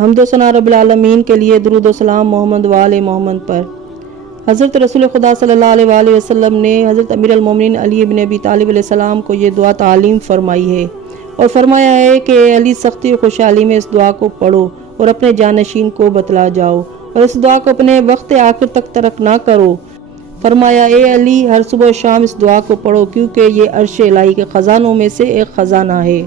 حمد و ثنا رب العالمین کے لیے، درود و سلام محمد و آل محمد پر۔ حضرت رسول خدا صلی اللہ علیہ وآلہ وسلم نے حضرت امیر المومنین علی بن ابی طالب علیہ السلام کو یہ دعا تعلیم فرمائی ہے اور فرمایا ہے کہ اے علی، سختی و خوشحالی میں اس دعا کو پڑھو اور اپنے جانشین کو بتلا جاؤ اور اس دعا کو اپنے وقت آخر تک ترک نہ کرو۔ فرمایا اے علی، ہر صبح و شام اس دعا کو پڑھو کیونکہ یہ عرش الہی کے خزانوں میں سے ایک خزانہ ہے۔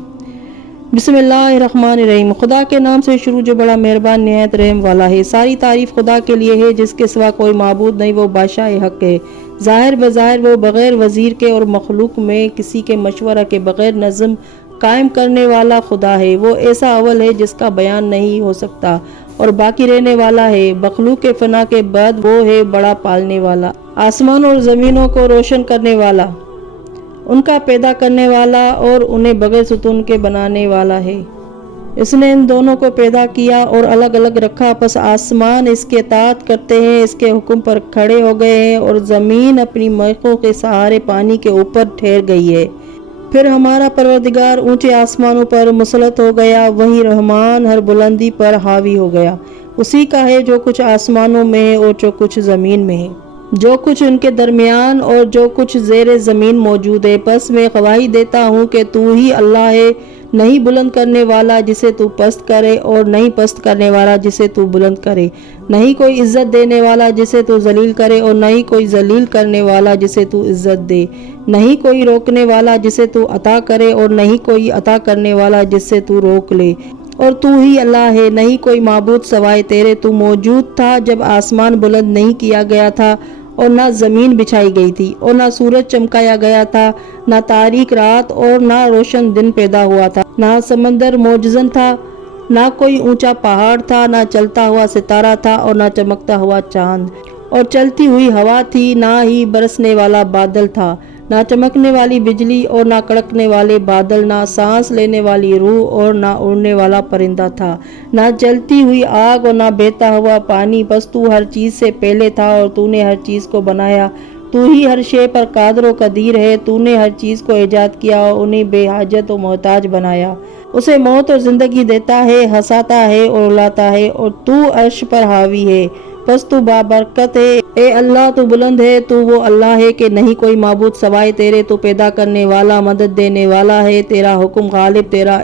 بسم اللہ الرحمن الرحیم۔ خدا کے نام سے شروع جو بڑا مہربان نہایت رحم والا ہے۔ ساری تعریف خدا کے لیے ہے جس کے سوا کوئی معبود نہیں، وہ بادشاہ حق ہے۔ ظاہر بظاہر وہ بغیر وزیر کے اور مخلوق میں کسی کے مشورہ کے بغیر نظم قائم کرنے والا خدا ہے۔ وہ ایسا اول ہے جس کا بیان نہیں ہو سکتا اور باقی رہنے والا ہے۔ مخلوق کے فنا کے بعد وہ ہے بڑا پالنے والا، آسمان اور زمینوں کو روشن کرنے والا، ان کا پیدا کرنے والا اور انہیں بغیر ستون کے بنانے والا ہے۔ اس نے ان دونوں کو پیدا کیا اور الگ الگ رکھا، پس آسمان اس کے اطاعت کرتے ہیں، اس کے حکم پر کھڑے ہو گئے ہیں اور زمین اپنی میخوں کے سہارے پانی کے اوپر ٹھہر گئی ہے۔ پھر ہمارا پروردگار اونچے آسمانوں پر مسلط ہو گیا، وہی رحمان ہر بلندی پر حاوی ہو گیا۔ اسی کا ہے جو کچھ آسمانوں میں ہے اور جو کچھ زمین میں ہے، جو کچھ ان کے درمیان اور جو کچھ زیر زمین موجود ہے۔ پس میں گواہی دیتا ہوں کہ تو ہی اللہ ہے، نہیں بلند کرنے والا جسے تو پست کرے اور نہیں پست کرنے والا جسے تو بلند کرے، نہیں کوئی عزت دینے والا جسے تو ذلیل کرے اور نہیں کوئی ذلیل کرنے والا جسے تو عزت دے، نہیں کوئی روکنے والا جسے تو عطا کرے اور نہیں کوئی عطا کرنے والا جس سے تو روک لے۔ اور تو ہی اللہ ہے، نہیں کوئی معبود سوائے تیرے۔ تو موجود تھا جب آسمان بلند نہیں کیا گیا تھا اور نہ زمین بچھائی گئی تھی اور نہ سورج چمکایا گیا تھا، نہ تاریک رات اور نہ روشن دن پیدا ہوا تھا، نہ سمندر موجزن تھا، نہ کوئی اونچا پہاڑ تھا، نہ چلتا ہوا ستارہ تھا اور نہ چمکتا ہوا چاند، اور چلتی ہوئی ہوا تھی، نہ ہی برسنے والا بادل تھا، نہ چمکنے والی بجلی اور نہ کڑکنے والے بادل، نہ سانس لینے والی روح اور نہ اڑنے والا پرندہ تھا، نہ جلتی ہوئی آگ اور نہ بہتا ہوا پانی، بس تو ہر چیز سے پہلے تھا اور تو نے ہر چیز کو بنایا۔ تو ہی ہر شے پر قادر و قدیر ہے، تو نے ہر چیز کو ایجاد کیا اور انہیں بے حاجت و محتاج بنایا۔ اسے موت اور زندگی دیتا ہے، ہنساتا ہے اور رلاتا ہے، اور تو عرش پر حاوی ہے، بس تو بابرکت ہے۔ اے اللہ، تو بلند ہے، تو وہ اللہ ہے کہ نہیں کوئی معبود سوائے تیرے۔ تو پیدا کرنے والا، مدد دینے والا ہے، تیرا حکم غالب، تیرا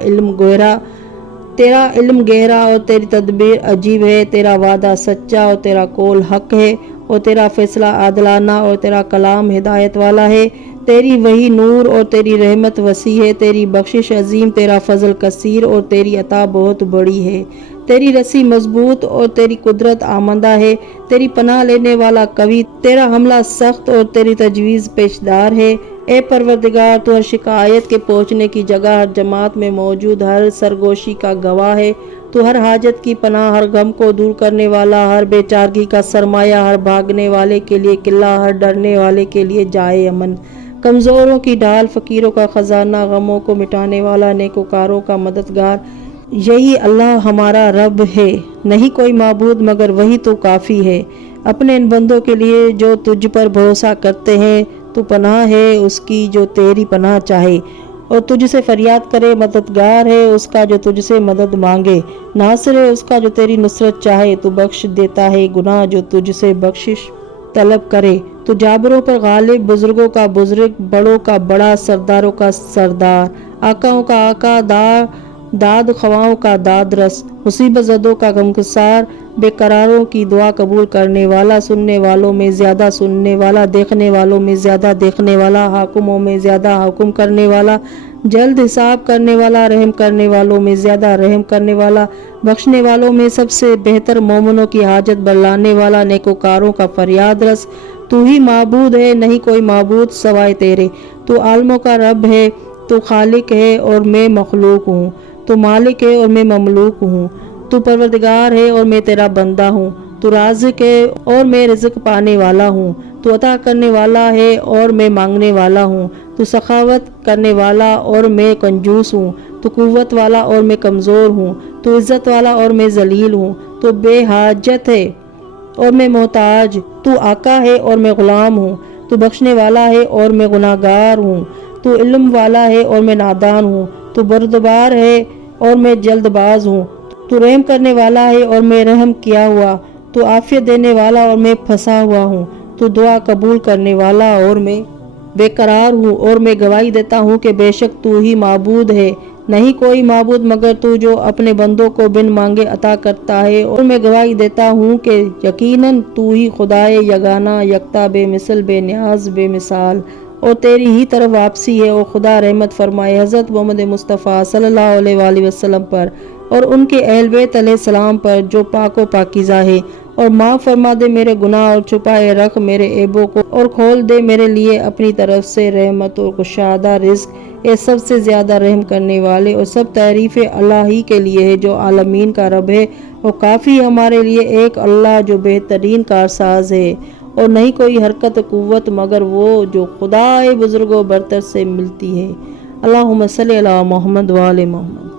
علم گہرا اور تیری تدبیر عجیب ہے، تیرا وعدہ سچا اور تیرا قول حق ہے، اور تیرا فیصلہ عادلانہ اور تیرا کلام ہدایت والا ہے۔ تیری وحی نور اور تیری رحمت وسیع ہے، تیری بخشش عظیم، تیرا فضل کثیر اور تیری عطا بہت بڑی ہے۔ تیری رسی مضبوط اور تیری قدرت آمدہ ہے، تیری پناہ لینے والا قوی، تیرا حملہ سخت اور تیری تجویز پیشدار ہے۔ اے پروردگار، تو ہر شکایت کے پہنچنے کی جگہ، ہر جماعت میں موجود ہر سرگوشی کا گواہ ہے۔ تو ہر حاجت کی پناہ، ہر غم کو دور کرنے والا، ہر بے چارگی کا سرمایہ، ہر بھاگنے والے کے لیے قلعہ، ہر ڈرنے والے کے لیے جائے امن، کمزوروں کی ڈھال، فقیروں کا خزانہ، غموں کو مٹانے والا، نیکوکاروں کا مددگار، یہی اللہ ہمارا رب ہے، نہیں کوئی معبود مگر وہی تو کافی ہے۔ اپنے ان بندوں کے لیے جو تجھ پر بھروسہ کرتے ہیں، تو پناہ ہے اس کی جو تیری پناہ چاہے اور تجھ سے فریاد کرے، مددگار ہے اس کا جو تجھ سے مدد مانگے، ناصر ہے اس کا جو تیری نصرت چاہے۔ تو بخش دیتا ہے گناہ جو تجھ سے بخشش طلب کرے، تو جابروں پر غالب، بزرگوں کا بزرگ، بڑوں کا بڑا، سرداروں کا سردار، آقاؤں کا آقا، داد خواہوں کا داد رس، مصیبت زدوں کا غمگسار، بے قراروں کی دعا قبول کرنے والا، سننے والوں میں زیادہ سننے والا، دیکھنے والوں میں زیادہ دیکھنے والا، حاکموں میں زیادہ حکم کرنے والا، جلد حساب کرنے والا، رحم کرنے والوں میں زیادہ رحم کرنے والا، بخشنے والوں میں سب سے بہتر، مومنوں کی حاجت برلانے والا، نیکوکاروں کا فریاد رس۔ تو ہی معبود ہے، نہیں کوئی معبود سوائے تیرے۔ تو عالموں کا رب ہے، تو خالق ہے اور میں مخلوق ہوں، تو مالک ہے اور میں مملوک ہوں، تو پروردگار ہے اور میں تیرا بندہ ہوں، تو رازق ہے اور میں رزق پانے والا ہوں، تو عطا کرنے والا ہے اور میں مانگنے والا ہوں، تو سخاوت کرنے والا اور میں کنجوس ہوں، تو قوت والا اور میں کمزور ہوں، تو عزت والا اور میں ذلیل ہوں، تو بے حاجت ہے اور میں محتاج، تو آقا ہے اور میں غلام ہوں، تو بخشنے والا ہے اور میں گناہگار ہوں، تو علم والا ہے اور میں نادان ہوں، تو بردبار ہے اور میں جلد باز ہوں، تو رحم کرنے والا ہے اور میں رحم کیا ہوا، تو عافیت دینے والا اور میں پھنسا ہوا ہوں، تو دعا قبول کرنے والا اور میں بے قرار ہوں، اور میں گواہی دیتا ہوں کہ بے شک تو ہی معبود ہے، نہیں کوئی معبود مگر تو جو اپنے بندوں کو بن مانگے عطا کرتا ہے، اور میں گواہی دیتا ہوں کہ یقیناً تو ہی خدائے یگانہ، یکتا، بے مثل، بے نیاز، بے مثال، اور تیری ہی طرف واپسی ہے۔ اور خدا رحمت فرمائے حضرت محمد مصطفیٰ صلی اللہ علیہ وآلہ وسلم پر اور ان کے اہل بیت علیہ السلام پر جو پاک و پاکیزہ ہے، اور معاف فرما دے میرے گناہ، اور چھپائے رکھ میرے عیبوں کو، اور کھول دے میرے لیے اپنی طرف سے رحمت و کشادہ رزق۔ اے سب سے زیادہ رحم کرنے والے، اور سب تعریفیں اللہ ہی کے لیے ہے جو عالمین کا رب ہے، اور کافی ہمارے لیے ایک اللہ جو بہترین کارساز ہے، اور نہیں کوئی حرکت و قوت مگر وہ جو خدائے بزرگ و برتر سے ملتی ہے۔ اللہم صلی علی محمد وآل محمد۔